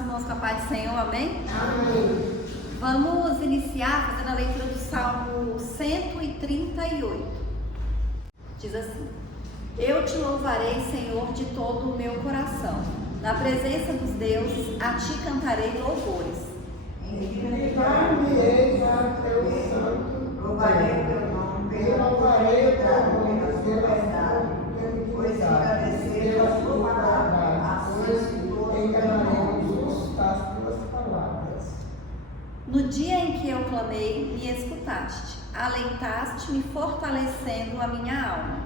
irmãos com a paz do Senhor, amém? Amém. Vamos iniciar fazendo a leitura do Salmo 138. Diz assim: Eu te louvarei, Senhor, de todo o meu coração. Na presença dos deuses, a ti cantarei louvores. Enviar-me-eis a teu santo, Louvarei o teu nome, e louvarei o teu nome, pela tua verdade, pois engrandeceu a tua palavra, enganaremos as tuas palavras. No dia em que eu clamei, me escutaste, alentaste-me, fortalecendo a minha alma.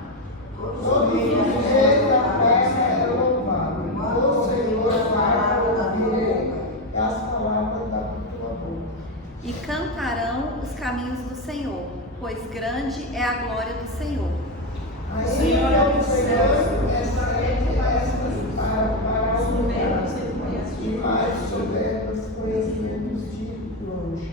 Todo dia da terra é louvado, o Senhor fala ouvirei as palavras da tua boca. E cantarão os caminhos do Senhor, pois grande é a glória do Senhor. Ainda o Senhor estarei estas para os lugares, e mais soberbos conhecimentos de longe.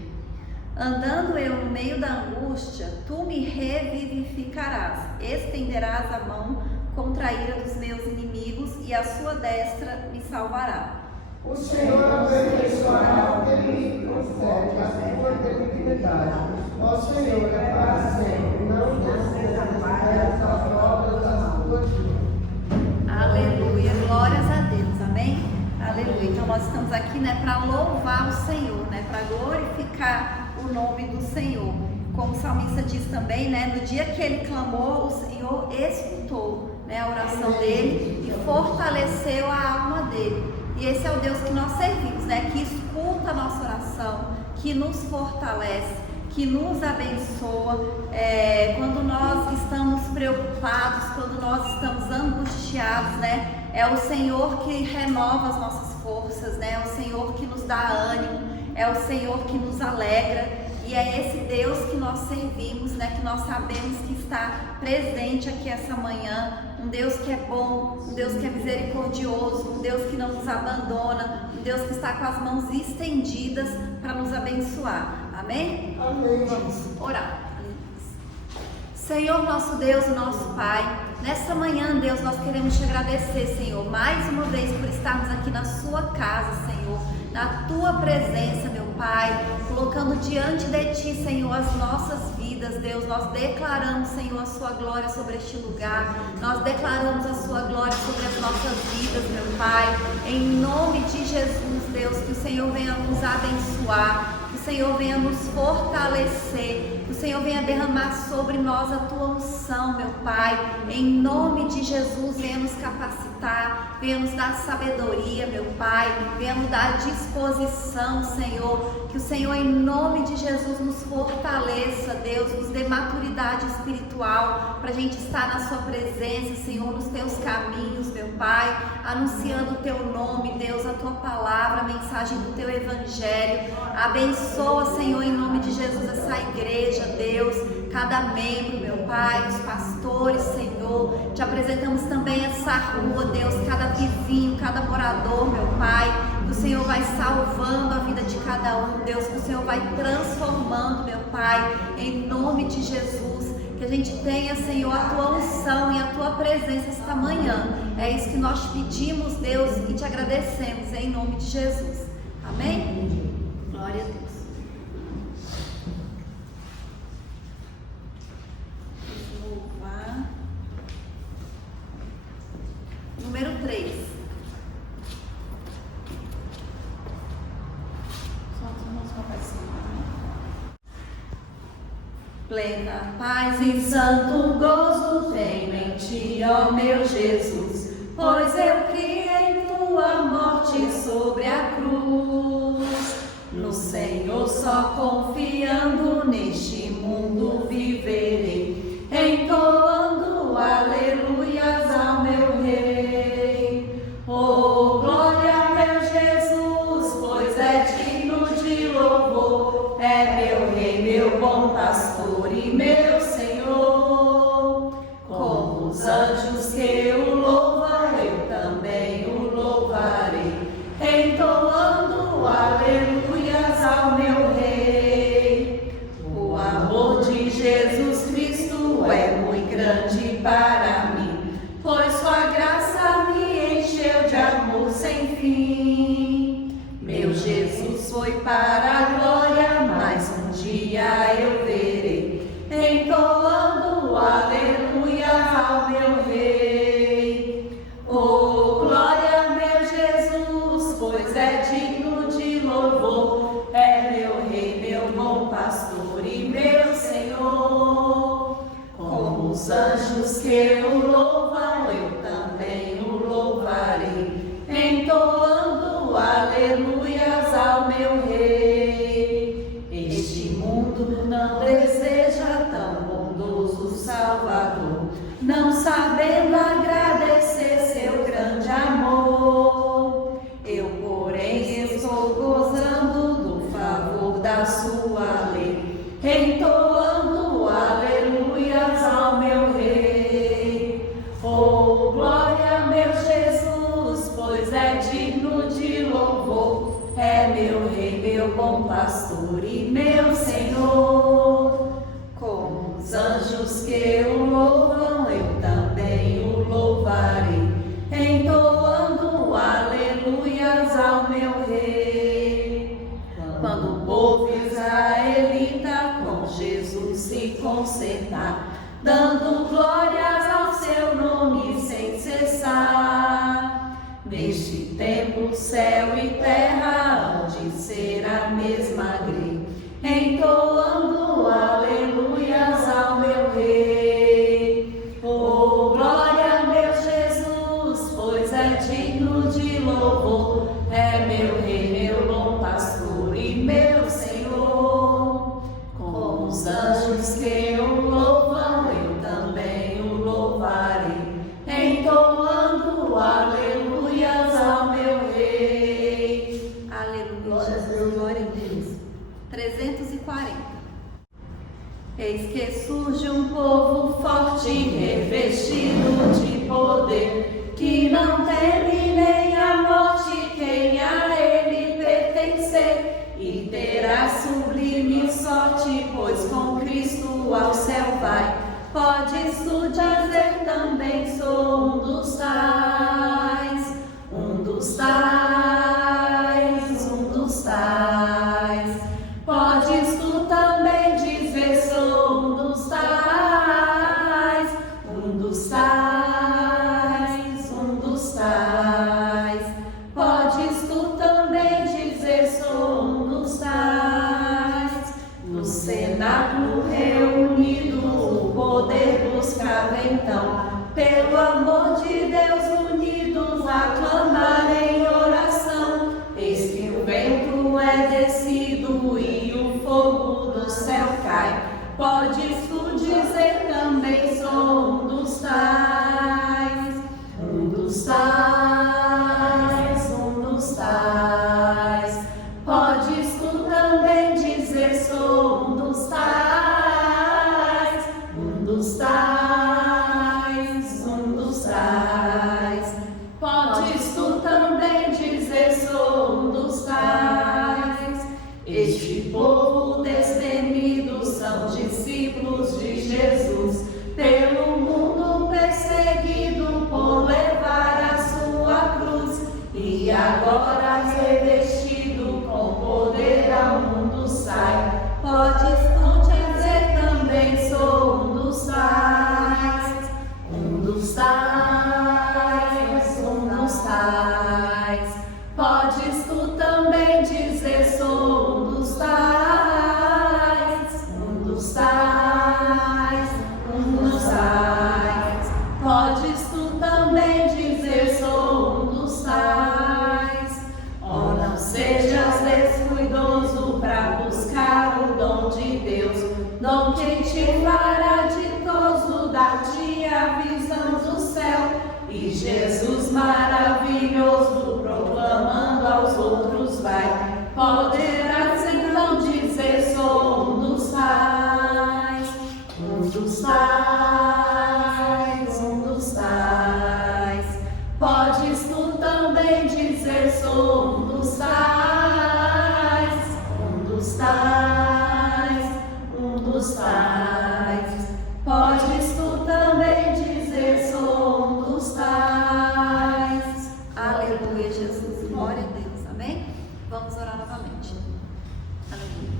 Andando eu no meio da angústia, tu me revivificarás, estenderás a mão contra a ira dos meus inimigos, e a sua destra me salvará. O Senhor abençoará o que lhe concede a sua benignidade. Ó Senhor, é para sempre, não desampares as obras das tuas mãos. Aleluia, glórias a Deus, amém? Aleluia. Então nós estamos aqui, para louvar o Senhor, para glorificar o nome do Senhor. Como o salmista diz também, no dia que ele clamou, o Senhor escutou, a oração dele e fortaleceu a alma dele. E esse é o Deus que nós servimos, que escuta a nossa oração, que nos fortalece, que nos abençoa. Quando nós estamos preocupados, quando nós estamos angustiados, é o Senhor que renova as nossas forças, é o Senhor que nos dá ânimo, é o Senhor que nos alegra. E é esse Deus que nós servimos, que nós sabemos que está presente aqui essa manhã. Um Deus que é bom, um Deus que é misericordioso, um Deus que não nos abandona, um Deus que está com as mãos estendidas para nos abençoar. Amém? Amém. Vamos orar. Senhor, nosso Deus e nosso Pai, nessa manhã, Deus, nós queremos te agradecer, Senhor, mais uma vez por estarmos aqui na sua casa, Senhor, na tua presença, meu Pai, colocando diante de ti, Senhor, as nossas vidas, Deus. Nós declaramos, Senhor, a sua glória sobre este lugar, nós declaramos a sua glória sobre as nossas vidas, meu Pai, em nome de Jesus, Deus, que o Senhor venha nos abençoar, que o Senhor venha nos fortalecer, que o Senhor venha derramar sobre nós a tua unção, meu Pai, em nome de Jesus. Venha nos capacitar, venha nos dar sabedoria, meu Pai, venha nos dar disposição, Senhor, que o Senhor, em nome de Jesus, nos fortaleça, Deus, nos dê maturidade espiritual para a gente estar na sua presença, Senhor, nos teus caminhos, meu Pai, anunciando o teu nome, Deus, a tua palavra, a mensagem do teu evangelho. Abençoa, Senhor, em nome de Jesus, essa igreja, Deus, cada membro, meu Pai, os pastores, Senhor. Te apresentamos também essa rua, Deus, cada vizinho, cada morador, meu Pai, que o Senhor vai salvando a vida de cada um, Deus, que o Senhor vai transformando, meu Pai, em nome de Jesus. Que a gente tenha, Senhor, a tua unção e a tua presença esta manhã. É isso que nós pedimos, Deus, e te agradecemos em nome de Jesus. Amém? Glória a Deus. Vamos louvar. Número 3. Só os irmãos com a paz. Plena paz e santo gozo tenho em ti, ó meu Jesus, pois eu criei em tua morte sobre a cruz. No Senhor só confiando neste mundo viverei, entoando aleluias ao meu Rei. Oh, glória, meu Jesus, pois é digno de louvor, é meu Rei, meu bom pastor e meu Senhor. Como os anjos que o louvam, eu também o louvarei, entoando aleluias ao meu Rei. O amor de Jesus Cristo é muito grande para mim, pois sua graça me encheu de amor sem fim. foi para a glória, mas um dia eu verei, entoando aleluia ao meu Rei. Oh, glória, meu Jesus, pois é digno de louvor, é meu Rei, meu bom pastor e meu Senhor. Como os anjos que o louvam, eu também o louvarei, entoando aleluias ao meu Rei. Este mundo não deseja tão bondoso Salvador, não sabendo agradecer seu grande amor. Eu, porém, estou gozando do favor da sua lei, entoando aleluias ao meu Rei. Oh, glória, meu Jesus, pois é digno de louvor, é meu Rei, meu bom pastor e meu Senhor. Como os anjos que o louvam, eu também o louvarei, entoando aleluias ao meu Rei. Quando o povo israelita com Jesus se consertar, dando glórias ao seu nome sem cessar, neste tempo céu e terra hão de ser a mesma grei, entoando aleluias ao meu Rei. Oh, glória, meu Jesus, pois é digno de louvor, é meu Rei, meu bom pastor e meu Senhor. Como os anjos que o louvam, eu também o louvarei, entoando aleluias ao meu Rei. Aleluia, Jesus, glória a Deus. 340. Eis que surge um povo forte, revestido de poder, que não teme nem a morte quem a ele pertencer, e terá sublime sorte, pois com Cristo ao céu vai. Podes tu dizer também, sou um dos tais, um dos tais, um dos tais. Podes tu também dizer, sou um dos tais, um dos tais, um dos tais. Podes tu também dizer, sou um dos tais. No cenáculo reunido, o poder buscava então, pelo amor de Deus unidos, aclamar em oração. Eis que o vento é descido e o fogo do céu cai. Podes tu dizer também, sou um dos tais, um dos tais, um dos tais. Podes tu também dizer, sou um dos tais, um dos tais, um dos tais. Podes tu também dizer, sou um dos tais. Este povo destemido são discípulos de Jesus, pelo mundo perseguido por levar a sua cruz, e agora revestido com poder ao mundo sai. Podes tu dizer também, sou um dos tais, um dos tais, um dos tais. Podes tu também dizer, sou um dos tais, um dos tais, um dos tais. Podes tu também dizer, sou um dos tais. Oh, não sejas descuidoso para buscar o dom de Deus, dom que te fará ditoso, dar-te a visão do céu. E Jesus maravilhoso, proclamando aos outros vai. Poderás então dizer, sou um dos tais, um dos tais, um dos tais. Podes tu também dizer, sou um dos tais, um dos tais, um dos tais. Podes tu também dizer, sou um dos tais. Aleluia, Jesus, glória a Deus, amém? Vamos orar novamente. Aleluia.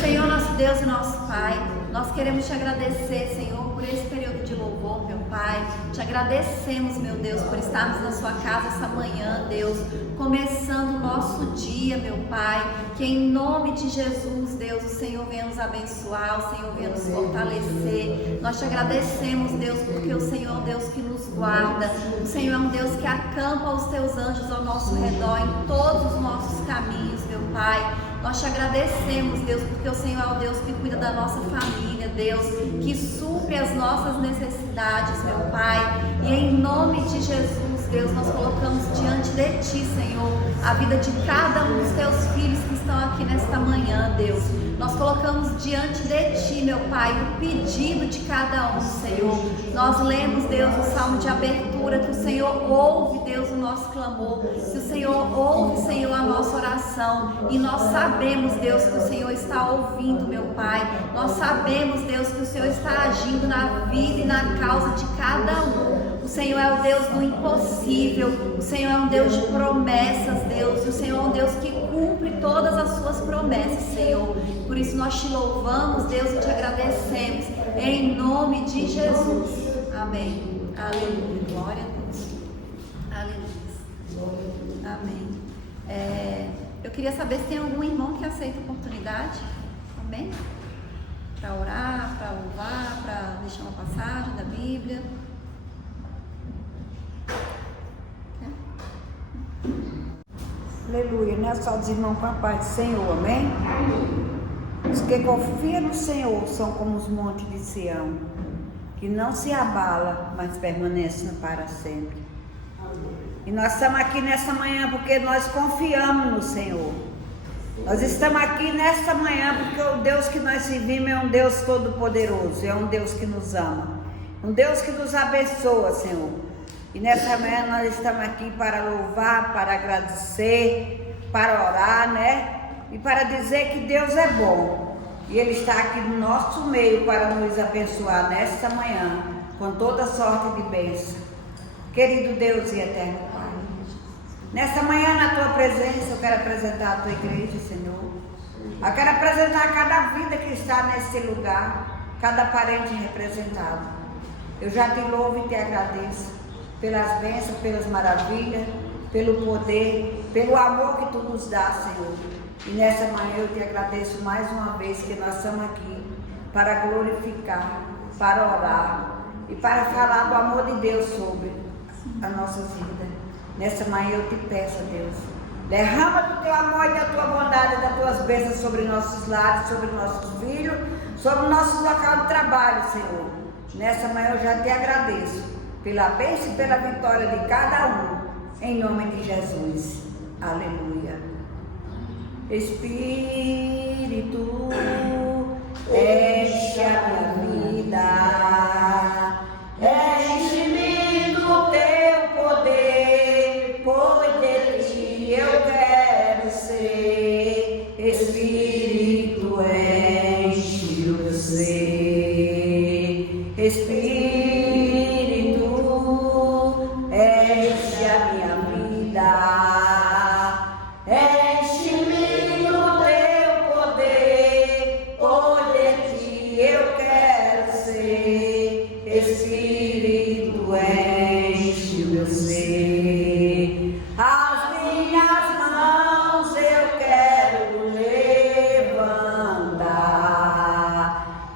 Senhor, nosso Deus e nosso Pai, nós queremos te agradecer, Senhor, por esse período de louvor, meu Pai. Te agradecemos, meu Deus, por estarmos na sua casa essa manhã, Deus, começando o nosso dia, meu Pai. Que em nome de Jesus, Deus, o Senhor venha nos abençoar, o Senhor venha nos fortalecer. Nós te agradecemos, Deus, porque o Senhor é um Deus que nos guarda. O Senhor é um Deus que acampa os teus anjos ao nosso redor em todos os nossos caminhos, meu Pai. Nós te agradecemos, Deus, porque o Senhor é o Deus que cuida da nossa família, Deus, que supre as nossas necessidades, meu Pai. E em nome de Jesus, Deus, nós colocamos diante de Ti, Senhor, a vida de cada um dos Teus filhos que estão aqui nesta manhã, Deus. Nós colocamos diante de Ti, meu Pai, o pedido de cada um, Senhor. Nós lemos, Deus, o salmo de abertura, que o Senhor ouve, Deus, o nosso clamor, que o Senhor ouve, Senhor, a nossa oração. E nós sabemos, Deus, que o Senhor está ouvindo, meu Pai. Nós sabemos, Deus, que o Senhor está agindo na vida e na causa de cada um. O Senhor é o Deus do impossível. O Senhor é um Deus de promessas, Deus. E o Senhor é um Deus que cumpre todas as suas promessas, Senhor. Por isso nós te louvamos, Deus, e te agradecemos. Em nome de Jesus. Amém. Aleluia. Glória a Deus. Aleluia. Amém. Eu queria saber se tem algum irmão que aceita a oportunidade. Amém? Para orar, para louvar, para deixar uma passagem da Bíblia. Aleluia, né? Só os irmãos com a paz do Senhor, amém? Os que confiam no Senhor são como os montes de Sião, que não se abala, mas permanecem para sempre. E nós estamos aqui nessa manhã porque nós confiamos no Senhor. Nós estamos aqui nesta manhã porque o Deus que nós servimos é um Deus todo-poderoso, é um Deus que nos ama, um Deus que nos abençoa, Senhor. E nessa manhã nós estamos aqui para louvar, para agradecer, para orar, né? E para dizer que Deus é bom. E Ele está aqui no nosso meio para nos abençoar nesta manhã, com toda sorte de bênção. Querido Deus e eterno Pai, nesta manhã na Tua presença eu quero apresentar a Tua igreja, Senhor. Eu quero apresentar cada vida que está nesse lugar, cada parente representado. Eu já te louvo e te agradeço pelas bênçãos, pelas maravilhas, pelo poder, pelo amor que Tu nos dá, Senhor. E nessa manhã eu te agradeço mais uma vez que nós estamos aqui para glorificar, para orar e para falar do amor de Deus sobre a nossa vida. Nessa manhã eu te peço, Deus, derrama do Teu amor e da Tua bondade, das Tuas bênçãos sobre nossos lares, sobre nossos filhos, sobre o nosso local de trabalho, Senhor. Nessa manhã eu já te agradeço pela bênção e pela vitória de cada um, em nome de Jesus. Aleluia. Espírito, enche a minha vida, enche-me do Teu poder, pois de Ti eu quero ser. Espírito, enche o ser. Espírito, enche a minha vida. Espírito, enche o meu ser. As minhas mãos eu quero levantar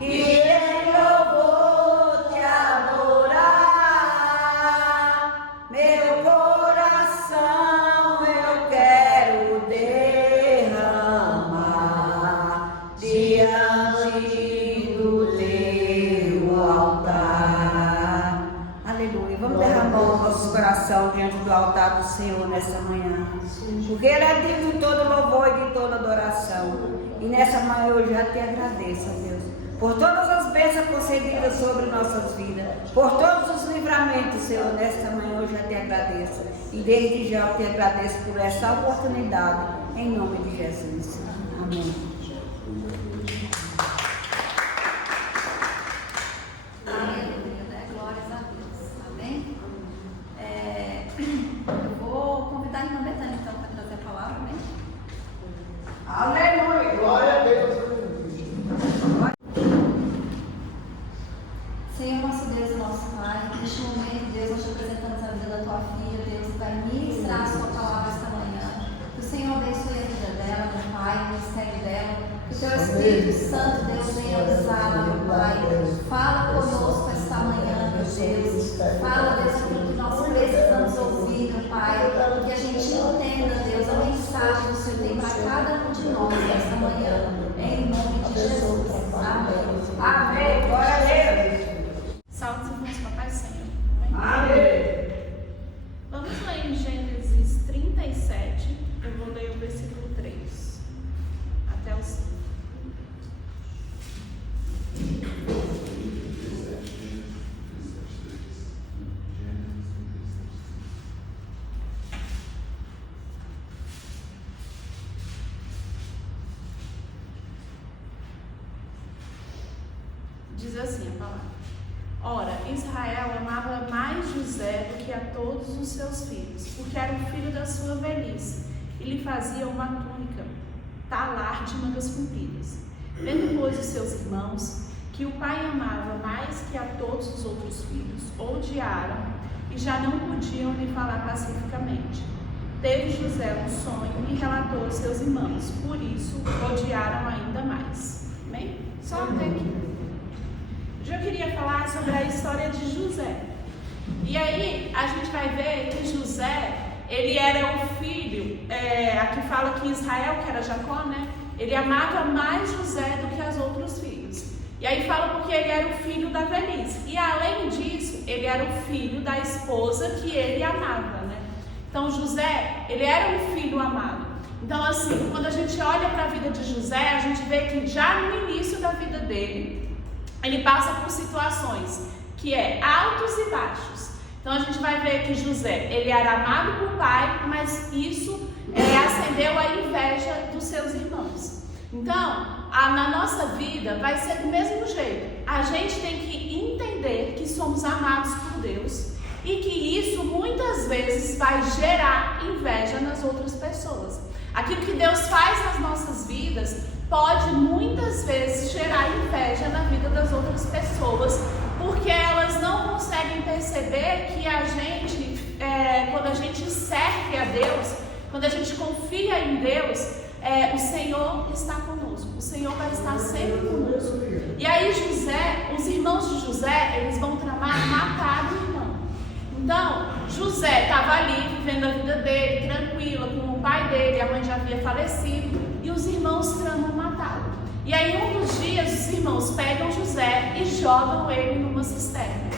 e em louvor te adorar. Meu coração eu quero derramar diante do Teu altar. Aleluia. Vamos derramar o nosso coração diante do altar do Senhor nessa manhã, porque Ele é digno de todo louvor e de toda adoração. E nessa manhã eu já te agradeço, Deus, por todas as bênçãos concedidas sobre nossas vidas, por todos os livramentos, Senhor. Nesta manhã eu já te agradeço, e desde já eu te agradeço por esta oportunidade, em nome de Jesus. Amém. Eu vou convidar a irmã Betânia então para trazer a palavra, né? Aleluia. Espírito Santo, Deus, venha nos ala, meu Pai. Fala conosco esta manhã, meu Deus. Fala, Deus, aquilo que nós precisamos ouvir, meu Pai. Que a gente entenda, Deus, a mensagem que o Senhor tem para cada um de nós esta manhã. Em nome de Jesus. Amém. Amém. Glória a Deus. Salve os irmãos, papai e Senhor. Amém. Vamos lá em Gênesis 37. Eu vou ler o versículo 3 até o 5. Diz assim a palavra: Ora, Israel amava mais José do que a todos os seus filhos, porque era o filho da sua velhice, e lhe fazia uma túnica, talar de mangas compridas. Vendo, pois, os seus irmãos, que o pai amava mais que a todos os outros filhos, odiaram, e já não podiam lhe falar pacificamente. Teve José um sonho e relatou aos seus irmãos, por isso odiaram ainda mais. Amém? Só até aqui. Hoje eu queria falar sobre a história de José. E aí a gente vai ver que José, ele era o filho, aqui fala que Israel, que era Jacó, né? Ele amava mais José do que os outros filhos. E aí fala porque ele era o filho da velhice. E além disso, ele era o filho da esposa que ele amava, né? Então José, ele era um filho amado. Então assim, quando a gente olha para a vida de José, a gente vê que já no início da vida dele, ele passa por situações que é altos e baixos. Então a gente vai ver que José, ele era amado por pai, mas isso acendeu a inveja dos seus irmãos. Então, na nossa vida vai ser do mesmo jeito. A gente tem que entender que somos amados por Deus e que isso muitas vezes vai gerar inveja nas outras pessoas. Aquilo que Deus faz nas nossas vidas pode muitas vezes gerar inveja na vida das outras pessoas, porque elas não conseguem perceber que a gente, quando a gente serve a Deus, quando a gente confia em Deus, o Senhor está conosco, o Senhor vai estar sempre conosco. E aí José, os irmãos de José, eles vão tramar matar o irmão. Então, José estava ali vivendo a vida dele, tranquila, com o pai dele, a mãe já havia falecido, e os irmãos tramam matá-lo. E aí um dos dias os irmãos pegam José e jogam ele numa cisterna.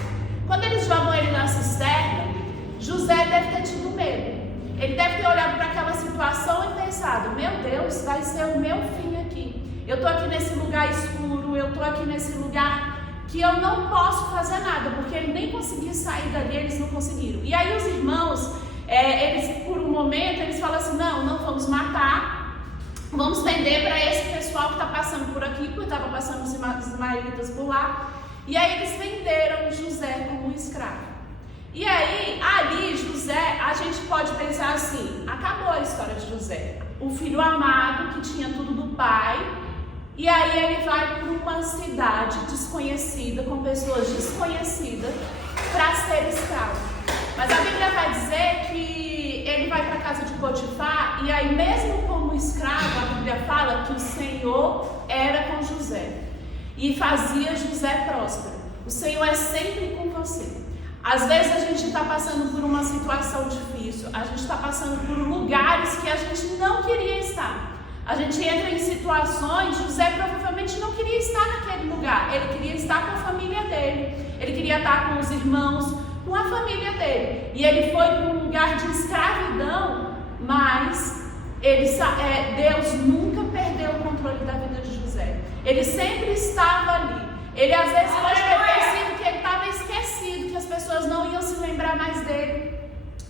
Quando eles jogam ele na cisterna, José deve ter tido medo. Ele deve ter olhado para aquela situação e pensado: meu Deus, vai ser o meu fim aqui. Eu estou aqui nesse lugar escuro, eu estou aqui nesse lugar que eu não posso fazer nada, porque ele nem conseguia sair dali, eles não conseguiram. E aí os irmãos, eles por um momento, eles falam assim: não vamos matar, vamos vender para esse pessoal que está passando por aqui, porque estava passando os ismaelitas por lá. E aí eles venderam José como um escravo. E aí, ali, José, a gente pode pensar assim: acabou a história de José. O filho amado, que tinha tudo do pai, e aí ele vai para uma cidade desconhecida, com pessoas desconhecidas, para ser escravo. Mas a Bíblia vai dizer que ele vai para a casa de Potifar, e aí mesmo como escravo, a Bíblia fala que o Senhor era com José e fazia José próspero. O Senhor é sempre com você. Às vezes a gente está passando por uma situação difícil, a gente está passando por lugares que a gente não queria estar. A gente entra em situações, José provavelmente não queria estar naquele lugar, ele queria estar com a família dele, ele queria estar com os irmãos, com a família dele. E ele foi para um lugar de escravidão, mas Deus nunca perdeu o controle da vida de José. Ele sempre estava ali. Ele às vezes pode ter pensado que ele estava esquecido, que as pessoas não iam se lembrar mais dele,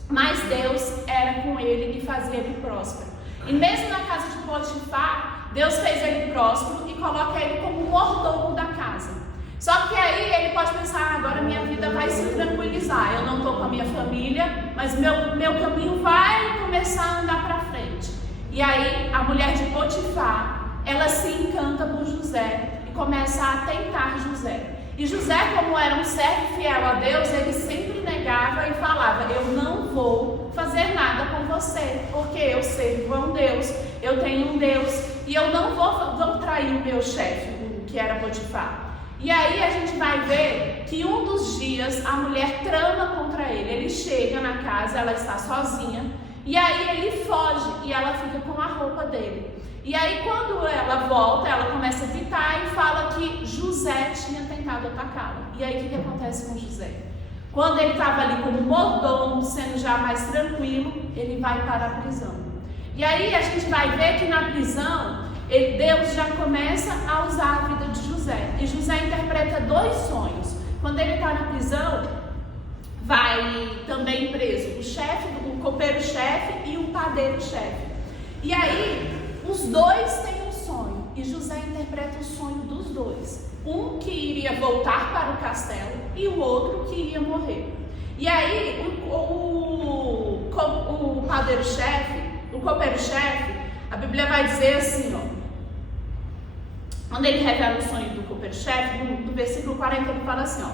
mas Deus era com ele e fazia ele próspero. E mesmo na casa de Potifar, Deus fez ele próspero e coloca ele como mordomo da casa. Só que aí ele pode pensar: agora minha vida vai se tranquilizar, eu não estou com a minha família, mas meu caminho vai começar a andar para frente. E aí a mulher de Potifar, ela se encanta por José e começa a tentar José. E José, como era um servo fiel a Deus, ele sempre negava e falava: eu não vou fazer nada com você, porque eu sirvo a um Deus, eu tenho um Deus, e eu não vou trair o meu chefe, que era Potifar. E aí a gente vai ver que um dos dias a mulher trama contra ele. Ele chega na casa, ela está sozinha, e aí ele foge e ela fica com a roupa dele. E aí quando ela volta, ela começa a gritar e fala que José tinha tentado atacá-la. E aí o que acontece com José? Quando ele estava ali como mordomo, sendo já mais tranquilo, ele vai para a prisão. E aí a gente vai ver que na prisão, Deus já começa a usar a vida de José. E José interpreta 2 sonhos. Quando ele está na prisão, vai também preso o chefe, o copeiro-chefe e o padeiro-chefe. E aí, os 2 têm um sonho. E José interpreta o sonho dos 2. Um que iria voltar para o castelo e o outro que iria morrer. E aí, o padeiro-chefe, o copeiro-chefe, a Bíblia vai dizer assim, ó. Quando ele revela o sonho do copeiro-chefe, no versículo 40 ele fala assim, ó: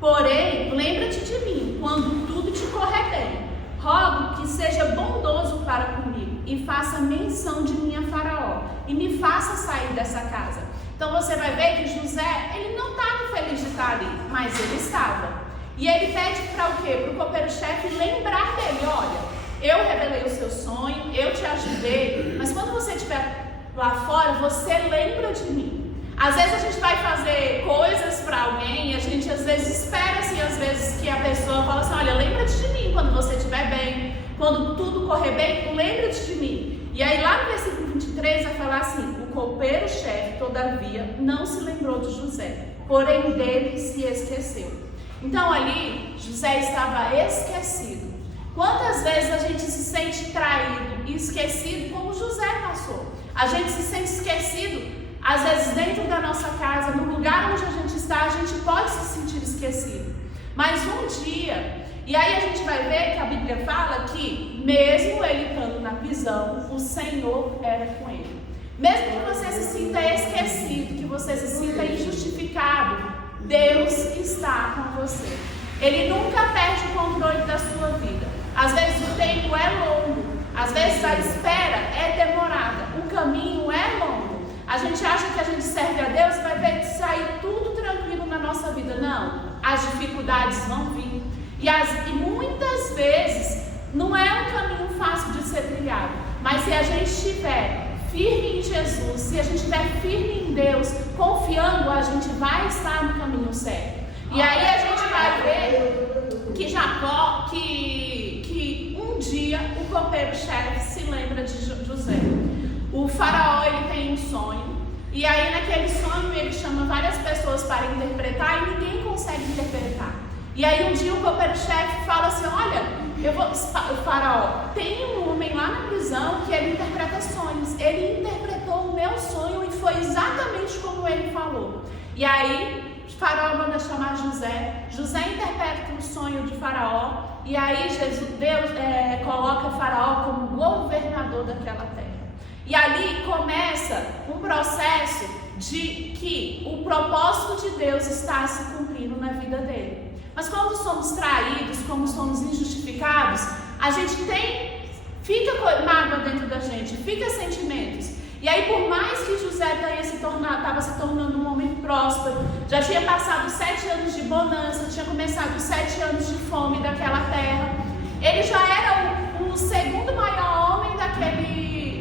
porém, lembra-te de mim, quando tudo te correr bem. Rogo que seja bondoso para comigo e faça menção de mim a Faraó e me faça sair dessa casa. Então você vai ver que José, ele não estava feliz de estar ali, mas ele estava. E ele pede para o quê? Para o copeiro-chefe lembrar dele: olha, eu revelei o seu sonho, eu te ajudei, mas quando você estiver lá fora, você lembra de mim. Às vezes a gente vai fazer coisas para alguém e a gente às vezes espera assim, às vezes que a pessoa fala assim: olha, lembra-te de mim quando você estiver bem, quando tudo correr bem, lembra-te de mim. E aí lá no versículo 23 vai falar assim: o copeiro-chefe, todavia, não se lembrou de José, porém dele se esqueceu. Então ali, José estava esquecido. Quantas vezes a gente se sente traído e esquecido como José passou? A gente se sente esquecido, às vezes dentro da nossa casa, no lugar onde a gente está, a gente pode se sentir esquecido. Mas um dia, e aí a gente vai ver que a Bíblia fala que mesmo ele estando na prisão, o Senhor era com ele. Mesmo que você se sinta esquecido, que você se sinta injustificado, Deus está com você. Ele nunca perde o controle da sua vida. Às vezes o tempo é longo, às vezes a espera é demorada, o caminho é longo. A gente acha que a gente serve a Deus e vai ver que sair tudo tranquilo na nossa vida. Não, as dificuldades vão vir. E muitas vezes não é um caminho fácil de ser trilhado. Mas se a gente estiver firme em Jesus, se a gente estiver firme em Deus, confiando, a gente vai estar no caminho certo. E aí a gente vai ver que Jacó, que um dia o copeiro-chefe se lembra de José. O faraó, ele tem um sonho, e aí naquele sonho ele chama várias pessoas para interpretar e ninguém consegue interpretar. E aí um dia o copeiro-chefe fala assim: olha, o faraó, tem um homem lá na prisão que ele interpreta sonhos. Ele interpretou o meu sonho e foi exatamente como ele falou. E aí o faraó manda chamar José. José interpreta o sonho de faraó, e aí Deus coloca faraó como governador daquela terra. E ali começa um processo de que o propósito de Deus está se cumprindo na vida dele. Mas quando somos traídos, quando somos injustificados, a gente fica mágoa dentro da gente, fica sentimentos. E aí, por mais que José estava se tornando um homem próspero, já tinha passado 7 anos de bonança, tinha começado os 7 anos de fome daquela terra, ele já era o segundo maior homem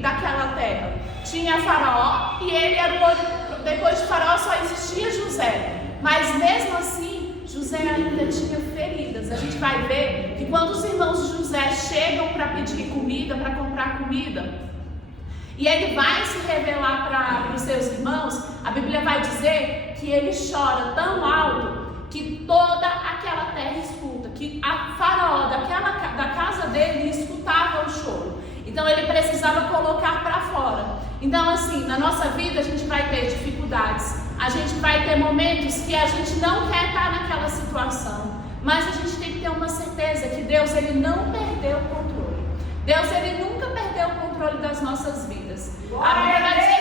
daquela terra. Tinha Faraó e ele era o outro. Depois de Faraó só existia José. Mas mesmo assim, José ainda tinha feridas. A gente vai ver que quando os irmãos de José chegam para pedir comida, para comprar comida, e ele vai se revelar para os seus irmãos, a Bíblia vai dizer que ele chora tão alto que toda aquela terra escuta, que a Faraó da casa dele escutava o choro. Então ele precisava colocar para fora. Então assim, na nossa vida a gente vai ter dificuldades, a gente vai ter momentos que a gente não quer estar naquela situação, mas a gente tem que ter uma certeza que Deus, ele não perdeu o controle. Deus, ele nunca perdeu o controle das nossas vidas. A Bíblia vai dizer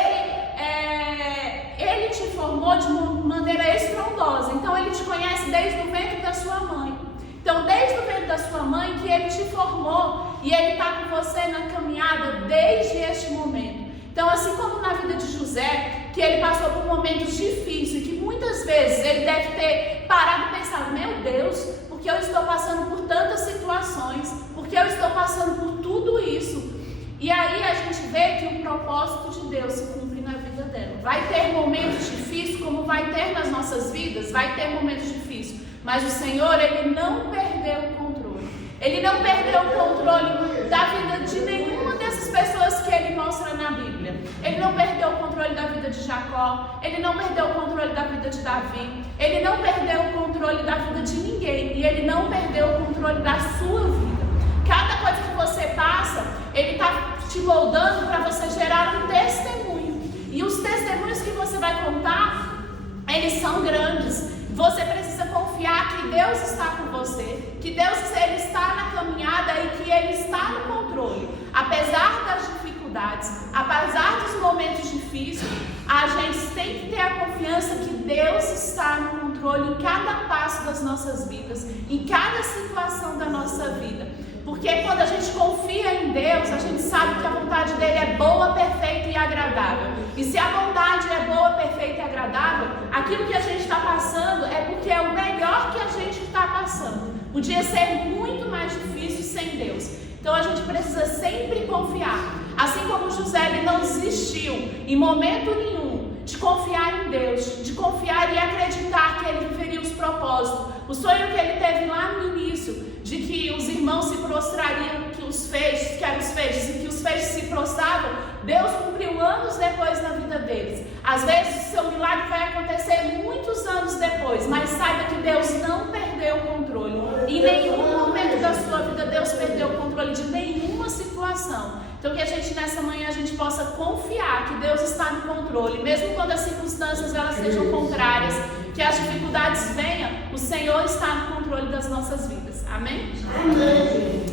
que ele te formou de uma maneira estrondosa. Então ele te conhece desde o ventre da sua mãe. Então desde o ventre da sua mãe que ele te formou e ele está com você na caminhada desde este momento. Então, assim como na vida de José, que ele passou por momentos difíceis, que muitas vezes ele deve ter parado e pensado, meu Deus, porque eu estou passando por tantas situações, porque eu estou passando por tudo isso. E aí a gente vê que o propósito de Deus se cumpre na vida dela. Vai ter momentos difíceis, como vai ter nas nossas vidas, vai ter momentos difíceis. Mas o Senhor, Ele não perdeu o controle. Ele não perdeu o controle da vida de nenhuma dessas pessoas que Ele mostra na Bíblia. Ele não perdeu o controle da vida de Jacó. Ele não perdeu o controle da vida de Davi. Ele não perdeu o controle da vida de ninguém. E Ele não perdeu o controle da sua vida. Cada coisa que você passa, Ele está te moldando para você gerar um testemunho. E os testemunhos que você vai contar, eles são grandes. Você precisa confiar que Deus está com você, que Deus Ele está na caminhada e que Ele está no controle. Apesar das dificuldades, apesar dos momentos difíceis, a gente tem que ter a confiança que Deus está no controle em cada passo das nossas vidas, em cada situação da nossa vida. Porque quando a gente confia em Deus, a gente sabe que a vontade dele é boa, perfeita e agradável. E se a vontade é boa, perfeita e agradável, aquilo que a gente está passando é porque é o melhor que a gente está passando. Podia ser muito mais difícil sem Deus. Então a gente precisa sempre confiar. Assim como José, ele não desistiu em momento nenhum de confiar em Deus, de confiar e acreditar que ele viveria os propósitos. O sonho que ele teve lá no início, de que os irmãos se prostrariam, que os feixes, que eram os feixes, e que os feixes se prostravam, Deus cumpriu anos depois na vida deles. Às vezes o seu milagre vai acontecer muitos anos depois, mas saiba que Deus não perdeu o controle. Em nenhum momento da sua vida Deus perdeu o controle de nenhuma situação. Então que a gente nessa manhã a gente possa confiar que Deus está no controle, mesmo quando as circunstâncias elas sejam contrárias, que as dificuldades venham, o Senhor está no controle das nossas vidas. Amém? Amém.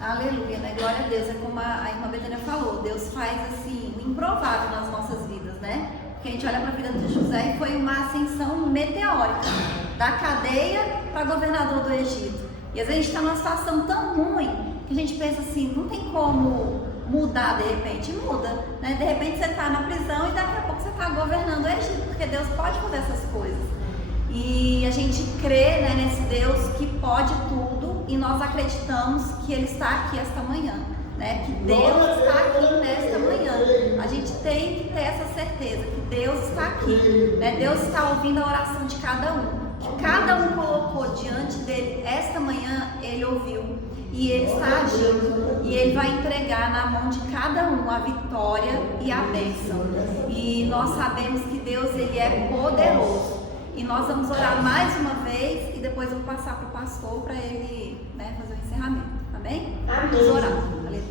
Aleluia, né? Glória a Deus. É como a irmã Betânia falou, Deus faz assim o improvável nas nossas vidas, né? Porque a gente olha para a vida de José e foi uma ascensão meteórica, da cadeia para governador do Egito. E às vezes a gente está numa situação tão ruim que a gente pensa assim, não tem como mudar de repente. Muda, né? De repente você está na prisão e daqui a pouco você está governando o Egito, porque Deus pode fazer essas coisas. E a gente crê, né, nesse Deus que pode tudo e nós acreditamos que Ele está aqui esta manhã, né? Que Deus está aqui nesta manhã. A gente tem que ter essa certeza que Deus está aqui, né? Deus está ouvindo a oração de cada um. Que cada um colocou diante dele esta manhã, Ele ouviu e Ele está agindo e Ele vai entregar na mão de cada um a vitória e a bênção. E nós sabemos que Deus Ele é poderoso. E nós vamos orar mais uma vez e depois eu vou passar para o pastor para ele, né, fazer o encerramento. Amém? Amém. Vamos orar. Aleluia.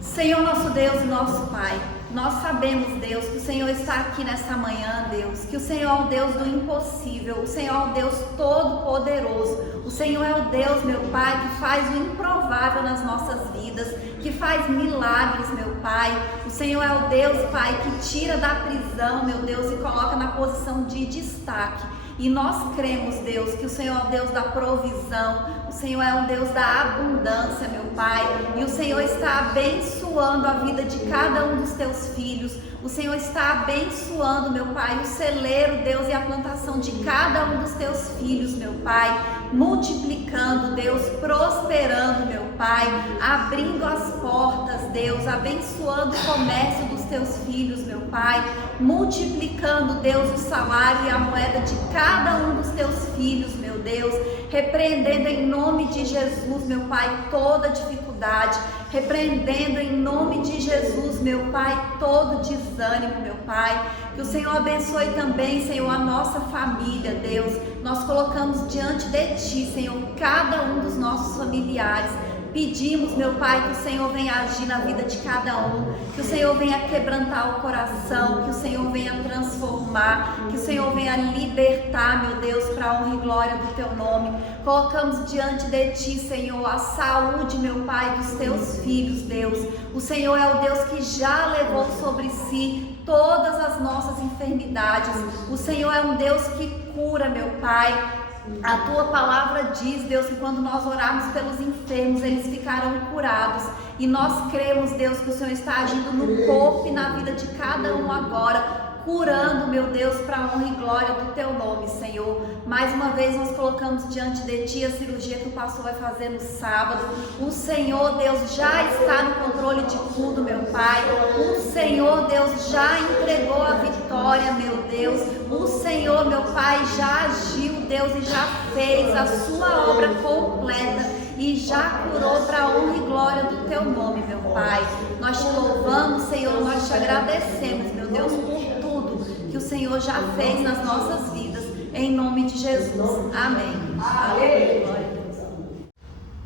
Senhor nosso Deus e nosso Pai, nós sabemos, Deus, que o Senhor está aqui nesta manhã, Deus, que o Senhor é o Deus do impossível, o Senhor é o Deus todo-poderoso, o Senhor é o Deus, meu Pai, que faz o improvável nas nossas vidas, que faz milagres, meu Pai. O Senhor é o Deus, Pai, que tira da prisão, meu Deus, e coloca na posição de destaque. E nós cremos, Deus, que o Senhor é o Deus da provisão, o Senhor é o Deus da abundância, meu Pai. E o Senhor está abençoando a vida de cada um dos teus filhos. O Senhor está abençoando, meu Pai, o celeiro, Deus, e a plantação de cada um dos teus filhos, meu Pai. Multiplicando, Deus, prosperando, meu Pai. Abrindo as portas, Deus, abençoando o comércio dos teus filhos, meu Pai. Multiplicando, Deus, o salário e a moeda de cada um dos teus filhos, meu Deus. Repreendendo em nome de Jesus, meu Pai, toda dificuldade. Repreendendo em nome de Jesus, meu Pai, todo desânimo, meu Pai. Que o Senhor abençoe também, Senhor, a nossa família, Deus. Nós colocamos diante de Ti, Senhor, cada um dos nossos familiares. Pedimos, meu Pai, que o Senhor venha agir na vida de cada um, que o Senhor venha quebrantar o coração, que o Senhor venha transformar, que o Senhor venha libertar, meu Deus, para a honra e glória do Teu nome. Colocamos diante de Ti, Senhor, a saúde, meu Pai, dos Teus filhos, Deus. O Senhor é o Deus que já levou sobre si todas as nossas enfermidades. O Senhor é um Deus que cura, meu Pai. A tua palavra diz, Deus, que quando nós orarmos pelos enfermos, eles ficarão curados. E nós cremos, Deus, que o Senhor está agindo no corpo e na vida de cada um agora, curando, meu Deus, para a honra e glória do teu nome, Senhor. Mais uma vez nós colocamos diante de ti a cirurgia que o pastor vai fazer no sábado. O Senhor, Deus, já está no controle de tudo, meu Pai. O Senhor, Deus, já entregou a vitória, meu Deus. O Senhor, meu Pai, já agiu, Deus, e já fez a sua obra completa e já curou para a honra e glória do teu nome, meu Pai. Nós te louvamos, Senhor, nós te agradecemos, meu Deus, por tudo que o Senhor já fez nas nossas vidas, em nome de Jesus. Amém. Aleluia. Glória a Deus.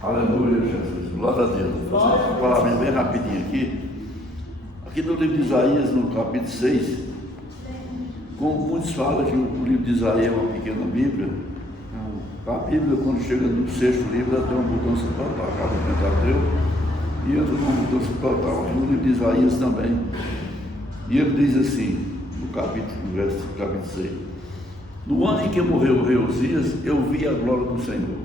Aleluia, Jesus. Glória a Deus. Vou fazer uma palavra bem rapidinho aqui. Aqui no livro de Isaías, no capítulo 6, como muitos falam que o livro de Isaías é uma pequena Bíblia, a Bíblia, quando chega no 6º livro, ela tem uma mudança total. Acaba o Pentateuco e entra numa mudança total. Aqui no livro de Isaías também. E ele diz assim, no capítulo 6: no ano em que morreu o rei Uzias, eu vi a glória do Senhor.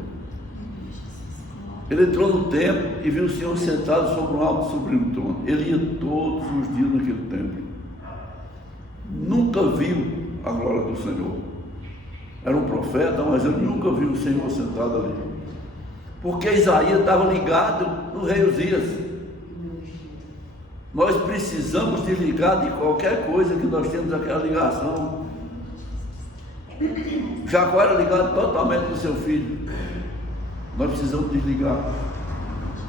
Ele entrou no templo e viu o Senhor sentado sobre um alto e sublime trono. Ele ia todos os dias naquele templo. Nunca viu a glória do Senhor. Era um profeta, mas ele nunca viu o Senhor sentado ali. Porque Isaías estava ligado no rei Uzias. Nós precisamos desligar de qualquer coisa que nós temos aquela ligação. Jacó era ligado totalmente no seu filho. Nós precisamos desligar.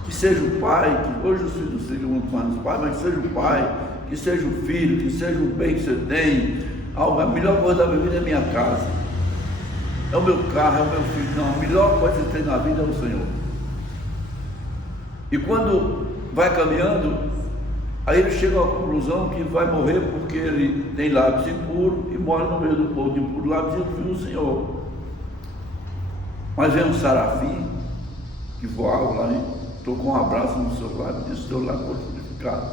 Que seja o pai, que hoje os filhos sejam muito mais os pais, mas que seja o pai, que seja o filho, que seja o bem que você tem. A melhor coisa da minha vida é a minha casa. É o meu carro, é o meu filho. Não, a melhor coisa que você tem na vida é o Senhor. E quando vai caminhando, aí ele chega à conclusão que vai morrer porque ele tem lábios impuros e mora no meio do povo de impuros lábios e ele viu o Senhor. Mas vem um serafim que voava lá e tocou um abraço no seu lábio e disse: seu lábio foi purificado.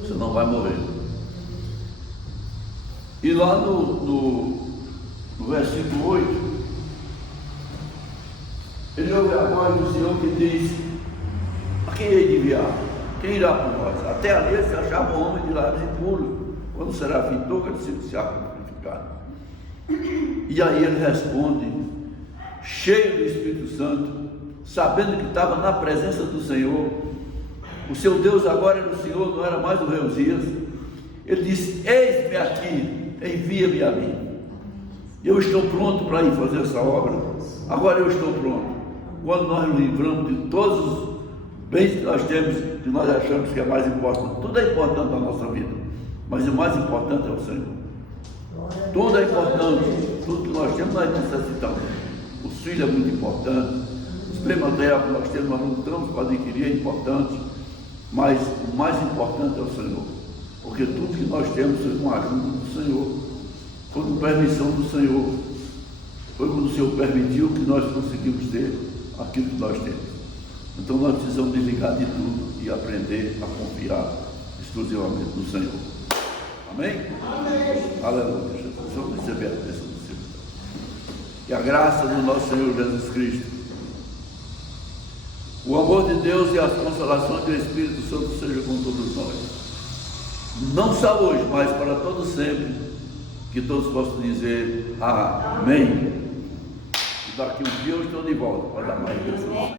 Você não vai morrer. E lá no versículo 8, ele ouve a voz do Senhor que diz: a quem hei de enviar? Quem irá por nós? Até ali se achava um homem de lábios impuros. Quando o serafim toca, ele se acha purificado. E aí ele responde, cheio do Espírito Santo, sabendo que estava na presença do Senhor. O seu Deus agora era o Senhor, não era mais o rei Uzias. Ele disse: eis-me aqui, envia-me a mim. Eu estou pronto para ir fazer essa obra. Agora eu estou pronto. Quando nós nos livramos de todos os bens que nós temos, que nós achamos que é mais importante. Tudo é importante na nossa vida, mas o mais importante é o Senhor. Tudo é importante, tudo que nós temos nós necessitamos. Os filhos é muito importante, os bens materiais que nós temos, nós lutamos para adquirir, é importante, mas o mais importante é o Senhor, porque tudo que nós temos foi com a ajuda do Senhor, foi com permissão do Senhor, foi quando o Senhor permitiu que nós conseguimos ter aquilo que nós temos. Então nós precisamos desligar de tudo e aprender a confiar exclusivamente no Senhor. Amém? Amém. Aleluia. Jesus. Vamos receber a bênção do Senhor. Que a graça do nosso Senhor Jesus Cristo, o amor de Deus e as consolações do Espírito Santo sejam com todos nós. Não só hoje, mas para todos sempre. Que todos possam dizer amém. E daqui um dia eu estou de volta para dar mais bênção.